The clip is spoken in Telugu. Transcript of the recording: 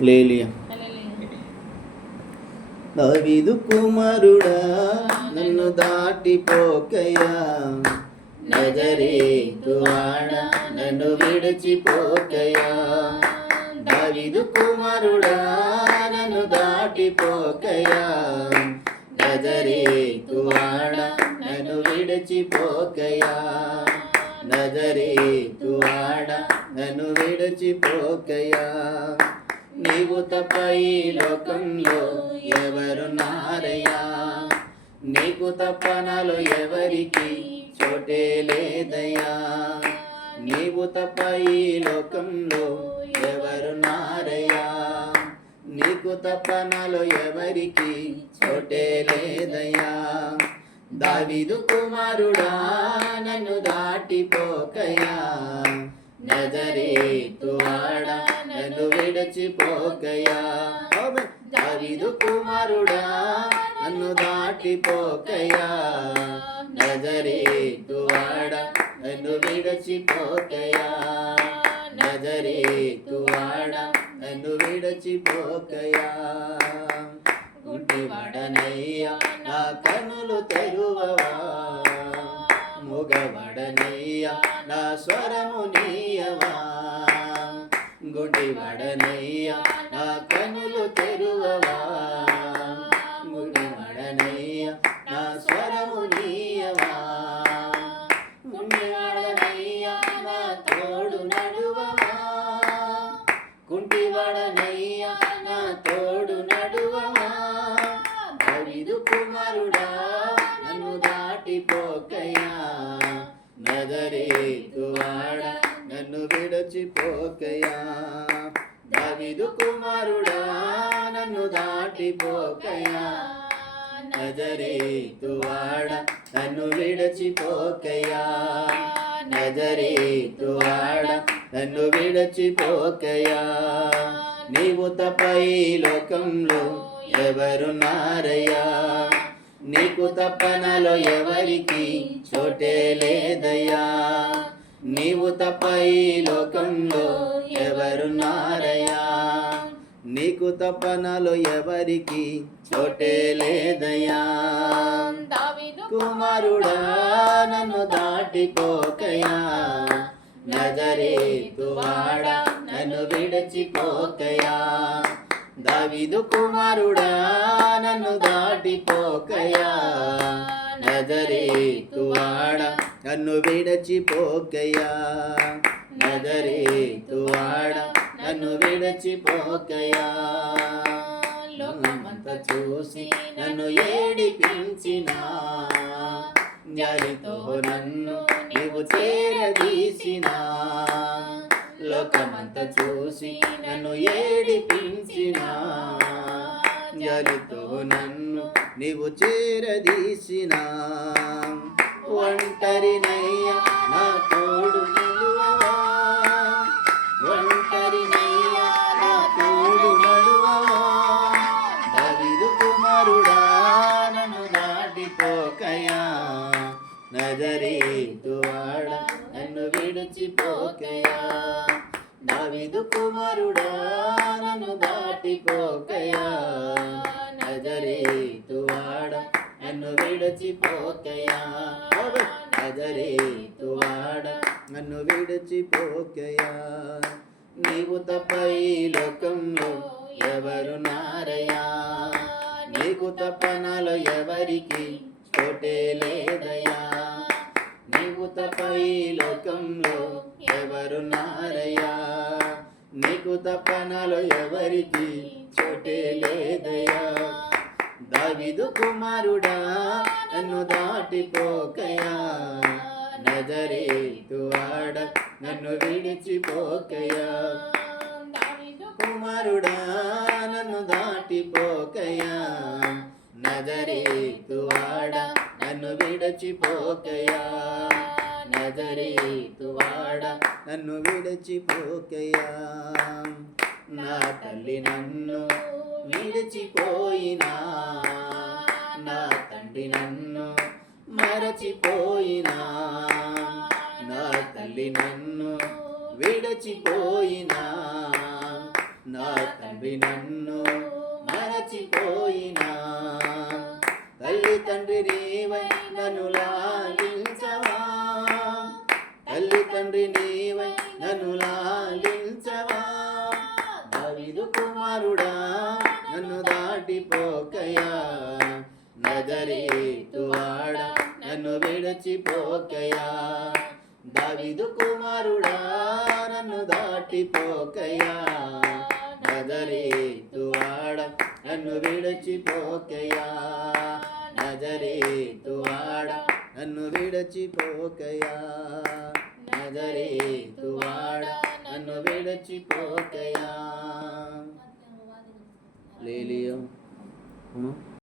హల్లెలూయా. దావీదు కుమారుడా నన్ను దాటిపోకయా, నజరేతు వాడ నన్ను విడిచిపోకయా. దావీదు కుమారుడా నన్ను దాటిపోకయా, నజరేతు వాడ నన్ను విడిచిపోకయా. నజరేతు వాడ నన్ను విడిచిపోకయా. నీవు తప్ప ఈ లోకంలో ఎవరున్నారయ్యా, నీకు తప్ప నాలో ఎవరికి చోటే లేదయ్యా. నీవు తప్ప ఈ లోకంలో ఎవరున్నారయ్యా, నీకు తప్ప నాలో ఎవరికి చోటే లేదయ్యా. దావీదు కుమారుడా నన్ను దాటిపోకయా, నజరేతు వాడ నన్ను విడిచిపోకయా. దావీదు కుమారుడా నన్ను దాటిపోకయా, నజరేతు వాడ నన్ను విడిచిపోకయా. నజరేతు వాడ నన్ను విడిచిపోకయా. గుడ్డివాడనయ్యా నా కనులు తెరువవా, మూగవాడనయ్యా నా స్వరము నీయవా. గుడ్డివాడనయ్యా నా కనులు తెరువవా, గుడ్డివాడనయ్యా నా స్వరము నీయవా. గుడ్డివాడనయ్యా నా తోడు నడువవా, కుంటివాడనయ్యా నా తోడు నడువవా. దావీదు కుమారుడా నన్ను దాటిపోకయా, నజరేతు వాడ నన్ను విడిచిపోకయా. దావీదు కుమారుడా నన్ను దాటిపోకయా, నజరేతు వాడ నన్ను విడిచిపోకయా. నజరేతు వాడ నన్ను విడిచిపోకయా. నీవు తప్ప ఈ లోకంలో ఎవరున్నారయ్యా, నీకు తప్ప నాలో ఎవరికి చోటే లేదయ్యా. నీవు తప్ప ఈ లోకంలో ఎవరున్నారయ్యా, నీకు తప్ప నాలో ఎవరికి చోటే లేదయ్యా. కుమారుడా నన్ను దాటిపోకయా, నజరేతు వాడ నన్ను విడిచిపోకయా. దావీదు కుమారుడా నన్ను దాటిపోకయా, నజరేతు వాడ నన్ను విడిచిపోకయా. నజరేతు వాడ నన్ను విడిచిపోకయా. లోకమంతా చూసి నన్ను ఏడిపించినా, న్యాయంతో నన్ను నీవు చేరదీసినా. లోకమంతా చూసి నన్ను ఏడిపించినా, న్యాయంతో నన్ను నీవు చేరదీసినా. ఒంటరినయ్యా నా తోడు నిలువవా, ఒంటరినయ్యా నా తోడు నడువవా. దావీదు కుమారుడా నన్ను దాటిపోకయా, నజరేతు వాడ నన్ను విడిచిపోకయా. దావీదు కుమారుడా నన్ను దాటిపోకయా, నజరేతు వాడ నన్ను విడిచిపోకయా. నజరేతు వాడ నన్ను విడిచిపోకయా. నీవు తప్ప ఈ లోకంలో ఎవరున్నారయ్యా, నీకు తప్ప నాలో ఎవరికి చోటే లేదయ్యా. నీవు తప్ప ఈ లోకంలో ఎవరున్నారయ్యా, నీకు తప్ప నాలో ఎవరికి చోటే లేదయ్యా. దావీదు కుమారుడా నన్ను దాటిపోకయా, నజరేతు వాడ నన్ను విడిచిపోకయా. కుమారుడా నన్ను దాటిపోకయా, నజరేతు వాడ నన్ను విడిచిపోకయా. నజరేతు వాడ నన్ను విడిచిపోకయా. నా తల్లి నన్ను విడిచిపోయినా, నా తండ్రి నన్ను మరచిపోయినా. నా తల్లి నన్ను విడిచిపోయినా, నా తండ్రి తండ్రి నన్ను మరచిపోయినా, తల్లి తండ్రి నీవై నన్ను లాలించవా, తల్లి తండ్రి నీవై నన్ను లాలించవా. దావీదు కుమారుడా నన్ను దాటిపోకయా, నజరేతువాడా నన్ను విడిచిపోకయా. దావీదు కుమారుడా నన్ను దాటిపోకయా, నజరేతువాడా నన్ను విడిచిపోకయా, నజరేతువాడా నన్ను విడిచిపోకయా, నజరేతువాడా నన్ను విడిచిపోకయా. లేలియో